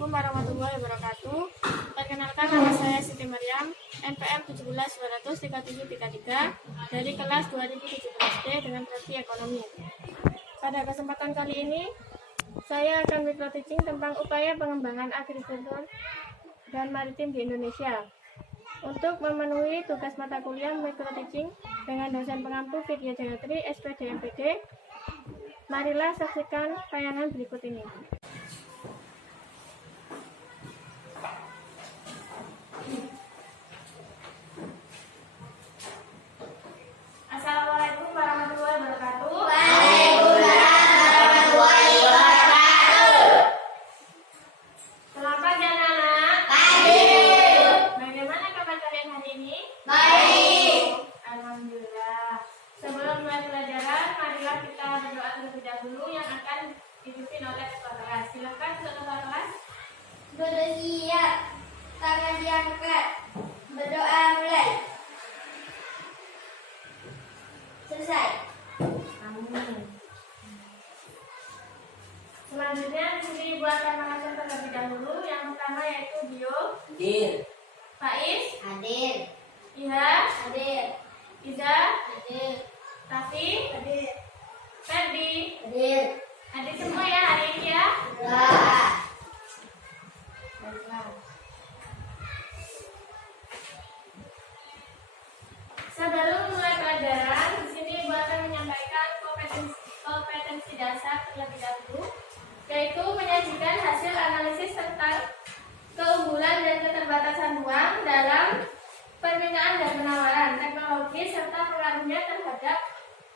Assalamualaikum warahmatullahi wabarakatuh. Perkenalkan, nama saya Siti Maryam, NPM 17-23733 dari kelas 2017D dengan prodi ekonomi. Pada kesempatan kali ini, saya akan micro teaching tentang upaya pengembangan agrikultur dan maritim di Indonesia. Untuk memenuhi tugas mata kuliah micro teaching dengan dosen pengampu Vidya Jayatri, SPD MPD, marilah saksikan tayangan berikut ini. Assalamualaikum warahmatullahi wabarakatuh. Waalaikumsalam warahmatullahi wabarakatuh. Selamat pagi anak-anak. Pagi. Bagaimana kabar kalian hari ini? Baik. Alhamdulillah. Sebelum mulai pelajaran, marilah kita berdoa terlebih dahulu yang akan dipimpin oleh ketua kelas. Silakan ketua kelas. Bersiap. Tangan diangkat. Berdoa mulai. Selesai. Amin. Selanjutnya di sini Ibu akan mengajar terlebih dahulu. Yang pertama yaitu Dio, Hadir. Faiz, Hadir. Iha, Hadir. Iza, Hadir. Tafi, Hadir. Ferdi. Hadir. Adik semua ya hari ini ya. Doa. Baiklah. Sebelum mulai pelajaran, di sini Ibu akan menyampaikan kompetensi dasar terlebih dahulu, yaitu menyajikan hasil analisis tentang keunggulan dan keterbatasan uang dalam permintaan dan penawaran, teknologi serta pengaruhnya terhadap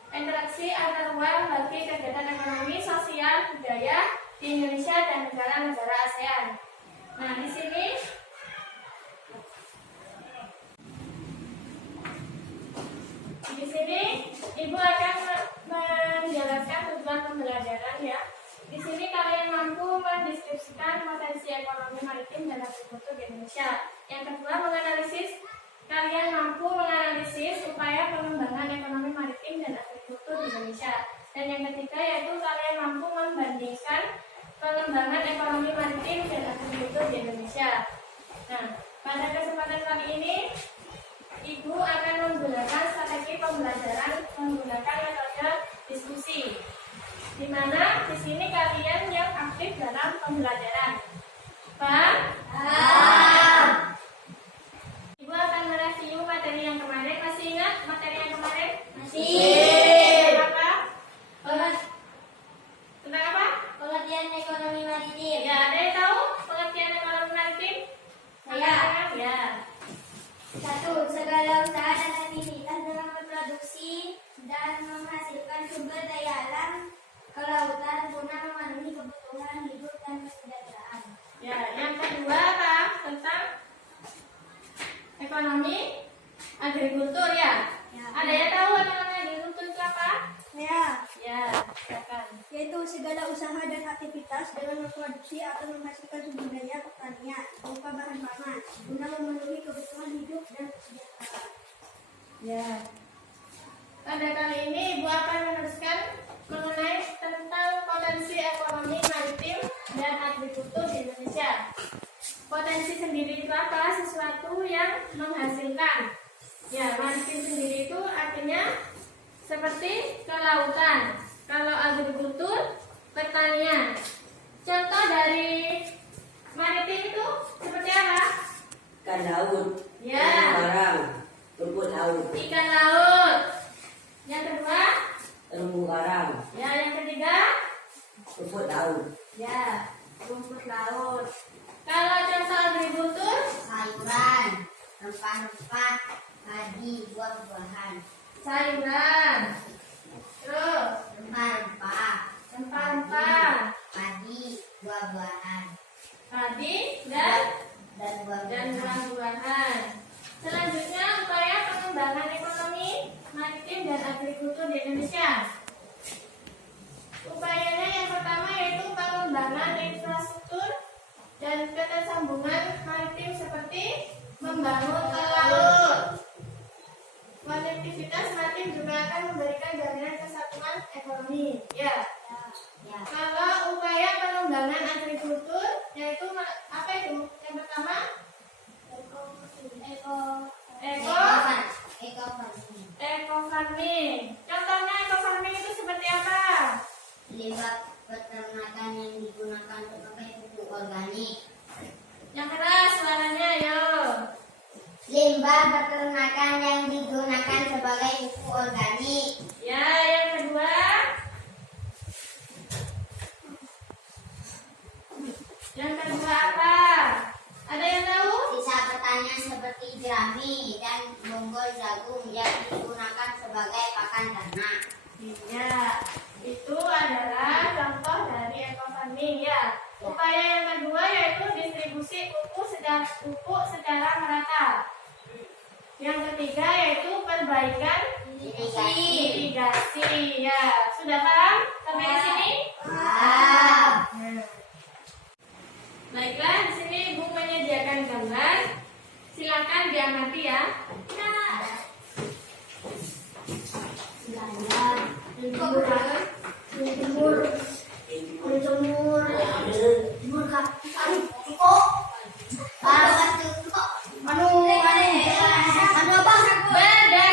interaksi antar uang bagi kegiatan ekonomi, sosial, budaya di Indonesia dan negara-negara ASEAN. Nah, di sini Ibu akan menjelaskan tujuan pembelajaran ya. Di sini kalian mampu mendeskripsikan potensi ekonomi maritim dan agrikultur di Indonesia. Yang kedua, kalian mampu menganalisis upaya pengembangan ekonomi maritim dan agrikultur di Indonesia. Dan yang ketiga yaitu kalian mampu membandingkan pengembangan ekonomi maritim dan agrikultur di Indonesia. Nah, pada kesempatan kali ini Ibu akan menggunakan strategi pembelajaran menggunakan metode diskusi, di mana di sini kalian yang aktif dalam pembelajaran. Paham? Ibu akan mereview materi yang kemarin. Masih ingat materi yang kemarin? Masih. Apa? Tentang apa? Pengertian ekonomi maritim. Ya, ada yang tahu pengertian ekonomi maritim? Saya. Ya. 1. Segala usaha dan aktivitas dalam memproduksi dan menghasilkan sumber daya alam kelautan guna memenuhi kebutuhan hidup dan kesejahteraan. Ya, yang kedua apa? Tentang ekonomi agrikultur ya. Ya. Ada yang tahu ekonomi agrikultur itu apa? Ya, Ya, silakan. yaitu segala usaha dan aktivitas dalam memproduksi atau menghasilkan sumber daya pertanian berupa bahan pangan guna memenuhi kebutuhan hidup dan kesejahteraan. Ya. Pada kali ini Ibu akan meneruskan mengenai tentang potensi ekonomi maritim dan agrikultur di Indonesia. Potensi sendiri itu apa? Sesuatu yang menghasilkan. Ya, maritim sendiri itu artinya seperti kelautan. Kalau agrikultur, pertanian. Contoh dari maritim itu seperti apa? Ikan laut. Ya. Barang. Rumput laut. Ikan laut. Yang kedua, Terumbu karang. ya yang ketiga, Rumput laut. ya rumput laut. Kalau contoh agrikultur, Sayuran, rempah-rempah, padi, buah-buahan. sayuran, terus Rempah-rempah, rempah-rempah, padi, buah-buahan, padi dan dan buah-buahan. buah-buahan. Selanjutnya, upaya pengembangan ekonomi maritim dan agrikultur di Indonesia. Upayanya yang pertama yaitu pengembangan infrastruktur dan ketersambungan maritim seperti membangun tol laut. Konektivitas maritim juga akan memberikan jaminan kesatuan ekonomi. Ya. Ya. Kalau upaya pengembangan agrikultur yaitu farming. Contohnya eco farming itu seperti apa? Limbah peternakan yang digunakan sebagai pupuk organik. Yang keras suaranya, ayo. Limbah peternakan yang digunakan sebagai pupuk organik. Ya, yang kedua. Yang kedua apa? Ada yang tahu? Sisa pertanian seperti jerami dan bonggol jagung yang digunakan sebagai pakan ternak. Iya, itu adalah contoh dari eco farming ya. Upaya yang kedua yaitu distribusi pupuk secara merata. Yang ketiga yaitu perbaikan irigasi. Ya, sudah paham sampai di sini? Wow. Baiklah, di sini Ibu menyediakan gambar. Silakan diamati ya.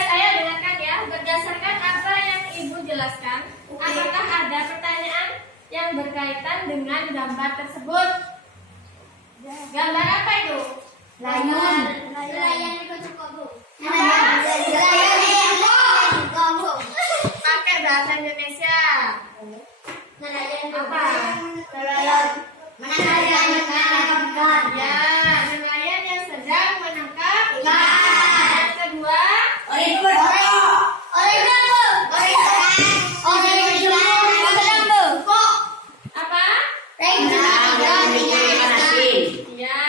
Saya dengarkan ya. Berdasarkan apa yang Ibu jelaskan, apakah ada pertanyaan yang berkaitan dengan gambar tersebut? Gambar apa itu? Pakai bahasa Indonesia. Apa? Ya, nelayan yang sedang menangkap ikan. Yang kedua, apa? Ya,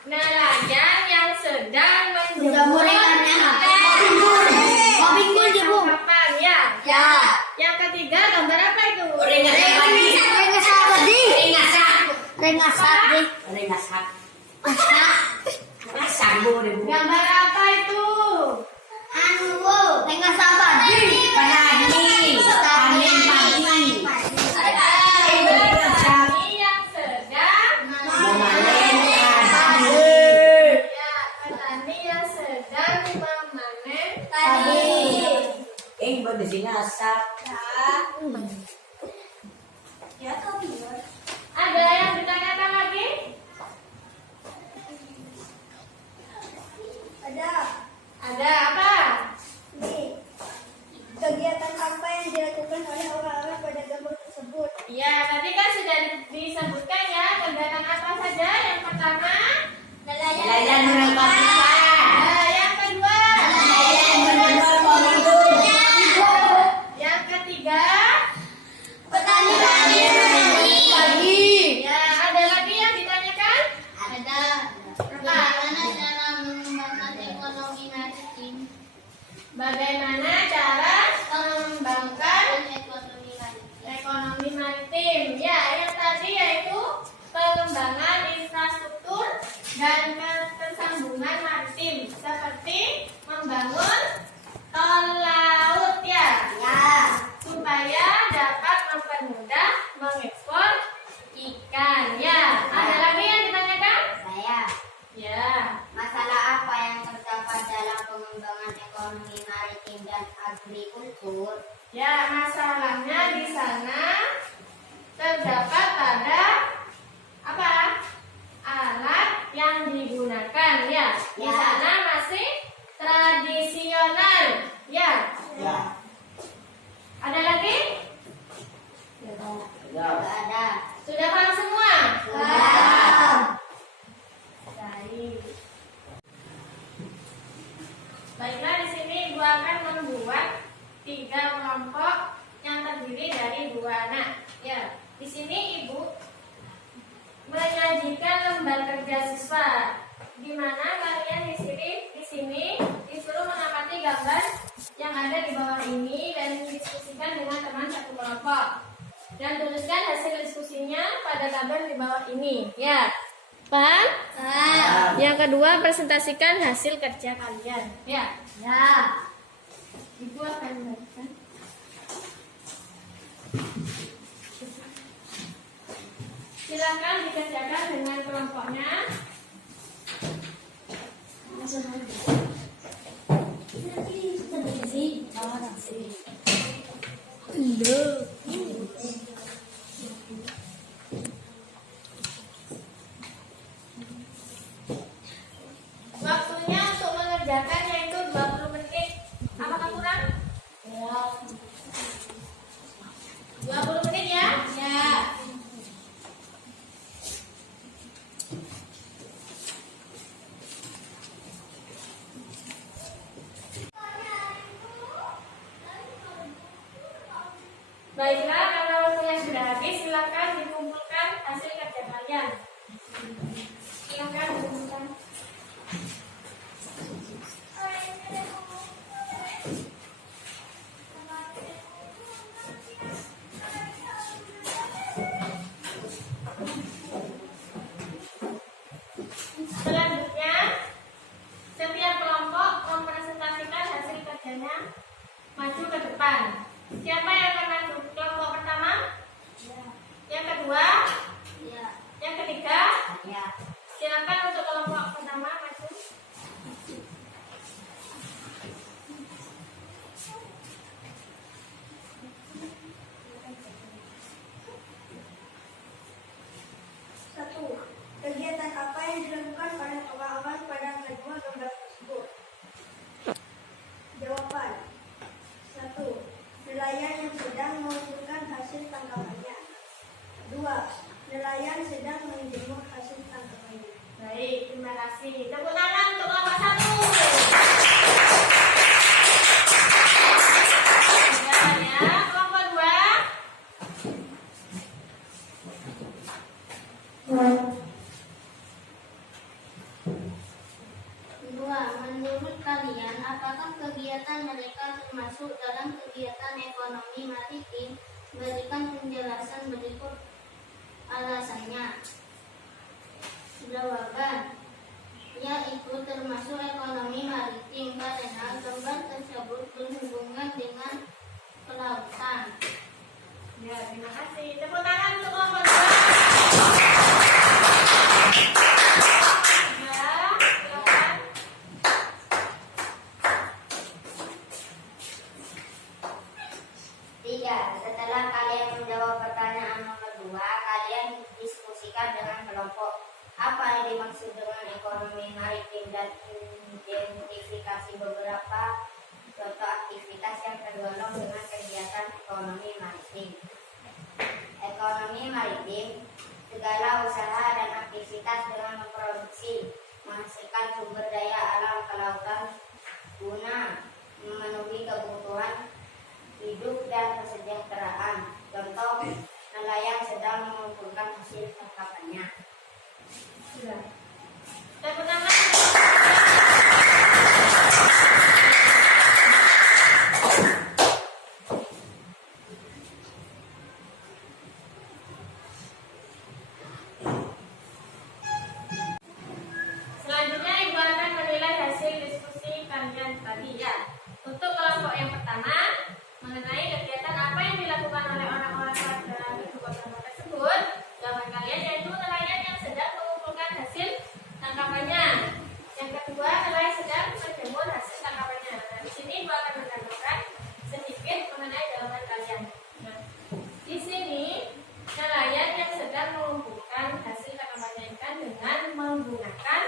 nelayan yang sedang menjemur kapal ya. Yang ketiga, gambar apa itu? Gambar apa itu? Petani yang sedang ya, petani yang sedang memanen Ada yang ditanyakan lagi? Ada apa? Kegiatan apa yang dilakukan oleh orang-orang pada gambar tersebut? Ya, tadi kan sudah disebutkan ya kegiatan apa saja. Yang pertama, Nelayan menangkap ikan. yang kedua, yang ketiga, Petani ya ada lagi yang ditanyakan? ada. Bagaimana cara mengembangkan ekonomi maritim? Bagaimana cara mengembangkan ekonomi maritim? Ya, yang tadi yaitu pengembangan infrastruktur dan ketersambungan maritim seperti membangun tol laut ya, supaya dapat mempermudah mengekspor ikan ya. Ada lagi yang ditanyakan? Saya, Ya, masalah apa yang terdapat dalam pengembangan ekonomi maritim dan agrikultur? ya masalahnya di sana terdapat pada apa? Alat yang digunakan ya. Di Ya. sana masih tradisional ya. Ada lagi? Tidak ada. Sudah paham semua? Wow. Baik. Baiklah, di sini Ibu akan membuat 3 kelompok yang terdiri dari 2 anak. Ya, di sini Ibu menyajikan lembar kerja siswa, di mana kalian di sini disuruh mengamati gambar yang ada di bawah ini dan didiskusikan dengan teman satu kelompok. Dan tuliskan hasil diskusinya pada tabel di bawah ini. Ya, paham? Yang kedua, presentasikan hasil kerja kalian. Ya, Ibu akan membagikan. Silakan dikerjakan dengan kelompoknya. Terima kasih. Waktunya untuk mengerjakan yaitu 20 menit. Apakah kurang? 20 menit ya? Ya. Baiklah, kalau waktunya sudah habis, silakan dikumpulkan hasil kerja kalian. Silakan dikumpulkan. Selanjutnya, setiap kelompok mempresentasikan hasil kerjanya maju ke depan. Siapa yang akan maju? Kelompok pertama? Yang kedua? Yang ketiga? Silakan untuk kelompok pertama maju. Satu, kegiatan apa yang dilakukan pada kawan-kawan pada kedua gambar tersebut? Jawaban. Satu, nelayan yang sedang mengumpulkan hasil tangkapannya. Dua, nelayan sedang menjemur hasil tangkapannya. Baik, terima kasih. Tepuk tangan untuk kelompok satu. Ya, kelompok dua. Dua, menurut kalian apakah kegiatan mereka termasuk dalam kegiatan ekonomi maritim? Berikan penjelasan berikut alasannya. Jawaban. Ya, itu termasuk ekonomi maritim karena gambar tersebut berhubungan dengan kelautan. Ya, terima kasih. Tepuk tangan untuk kelompok dua. Ya, silakan. Tiga, setelah kalian menjawab pertanyaan nomor 2, kalian diskusikan dengan kelompok apa yang dimaksud dengan ekonomi maritim dan identifikasi beberapa contoh aktivitas yang tergolong dengan kegiatan ekonomi maritim. Ekonomi maritim, segala usaha dan aktivitas dengan memproduksi, menghasilkan sumber daya alam kelautan guna memenuhi kebutuhan hidup dan kesejahteraan. Contoh, nelayan sedang mengumpulkan hasil tangkapannya. Sudah. Tepuk tangan. Selanjutnya Ibu akan menilai hasil diskusi kalian tadi ya. Untuk kelompok yang pertama, mengenai kegiatan apa yang dilakukan oleh orang-orang pada kedua kelompok tersebut, jawaban kalian yaitu nelayan yang sedang mengumpulkan hasil tangkapannya. Yang kedua, nelayan sedang menjemur hasil tangkapannya. Nah, di sini Ibu akan menambahkan sedikit mengenai jawaban kalian. Nah, di sini nelayan yang sedang mengumpulkan hasil tangkapannya ikan dengan menggunakan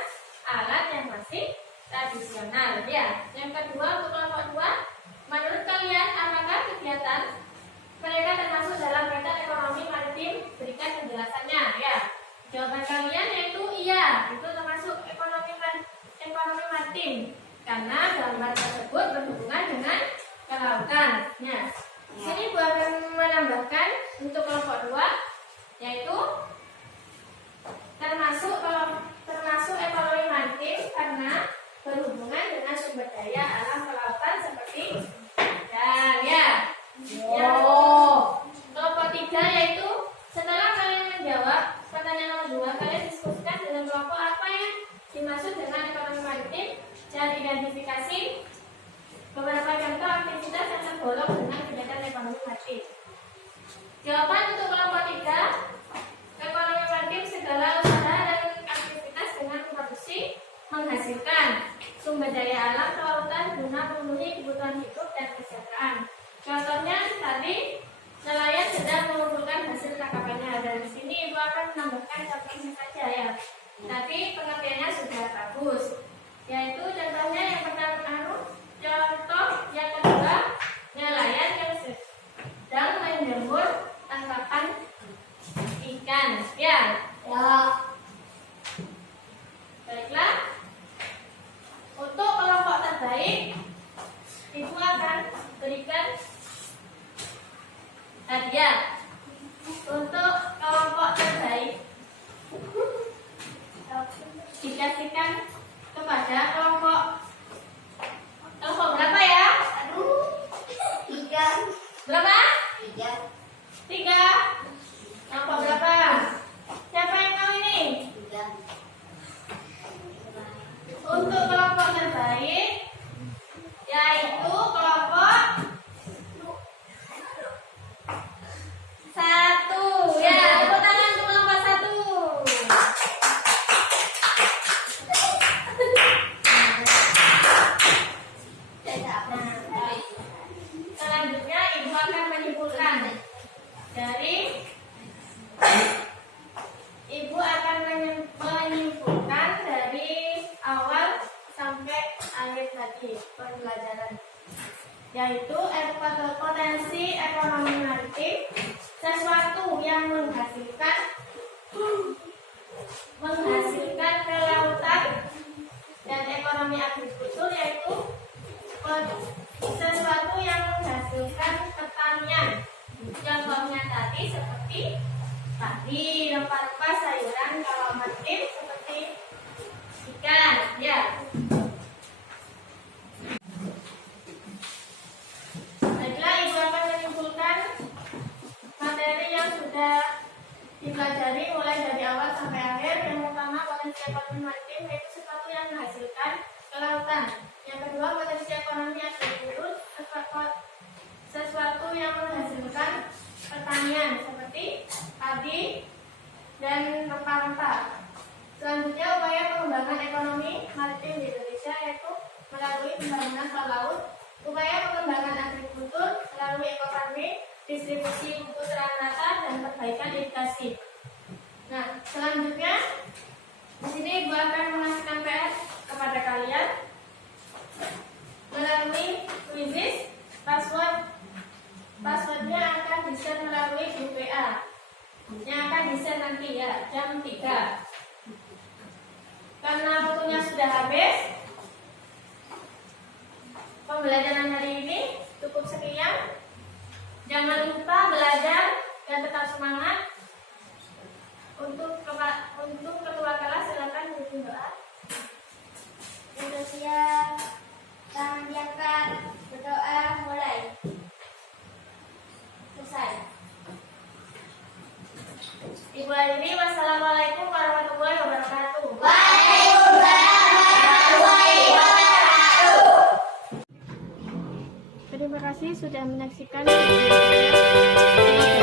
alat yang masih tradisional ya. Yang kedua, untuk kelompok dua, menurut kalian apakah kegiatan mereka termasuk dalam kaitan ekonomi maritim? Berikan penjelasannya ya. Jawaban kalian yaitu iya, itu termasuk ekonomi maritim karena gambar tersebut berhubungan dengan kelautan. Ya. Di sini Bu akan menambahkan untuk kelompok dua yaitu termasuk ekonomi maritim karena berhubungan dengan sumber daya alam kelautan seperti ikan ya. Yang kelompok tiga yaitu setelah kalian menjawab pertanyaan nomor 2, kalian diskusikan dengan kelompok apa yang dimaksud dengan ekonomi maritim dan identifikasi beberapa contoh aktivitas yang tergolong dengan kegiatan ekonomi maritim. Jawaban untuk kelompok 3, ekonomi maritim segala usaha dan aktivitas dengan memproduksi, menghasilkan sumber daya alam kelautan guna memenuhi kebutuhan hidup dan kesejahteraan. Contohnya tadi nelayan sedang mengumpulkan hasil tangkapannya, dan di sini Ibu akan menambahkan contohnya saja ya. Tapi pengertiannya sudah bagus. Yaitu contohnya yang pertama, contoh yang kedua, nelayan yang sedang menjemur tangkapan ikan. Ya. Baiklah. Untuk kelompok terbaik, Ibu akan berikan hadiah. Untuk kelompok terbaik dikasihkan kepada kelompok berapa ya? Tiga. Berapa? Tiga. 3. Kelompok berapa? Siapa yang tahu ini? Tiga. Untuk kelompok terbaik yaitu kelompok 1. Ya, tepuk tangan untuk kelompok 1. Selanjutnya Ibu akan menyimpulkan dari awal sampai akhir tadi pembelajaran, yaitu potensi ekonomi maritim sesuatu yang menghasilkan kelautan, dan ekonomi agrikultur yaitu sesuatu yang menghasilkan pertanian. Contohnya tadi seperti padi, rempah-rempah, sayuran. Kalau maritim seperti ikan, ya. Baiklah, Ibu akan menyimpulkan materi yang sudah dipelajari mulai dari awal sampai akhir. Yang pertama, potensi ekonomi maritim yaitu sesuatu yang menghasilkan kelautan. Yang kedua, potensi ekonomi agrikultur sesuatu yang menghasilkan pertanian seperti padi dan rempah-rempah. Selanjutnya, upaya pengembangan ekonomi maritim di Indonesia yaitu melalui pembangunan tol laut, upaya pengembangan agrikultur melalui ekofarming, distribusi pupuk rata dan perbaikan irigasi. Nah, selanjutnya di sini Ibu akan mengasihkan PR kepada kalian melalui quizzes. Passwordnya akan di-share melalui grup WA yang akan di-share nanti ya jam 3. Karena waktunya sudah habis, pembelajaran hari ini cukup sekian. Jangan lupa belajar dan tetap semangat. Untuk ketua kelas silakan memimpin doa. Indonesia, tangan diangkat, berdoa, mulai. Selesai. Ibu akhiri, wassalamualaikum warahmatullahi wabarakatuh. Terima kasih sudah menyaksikan video saya.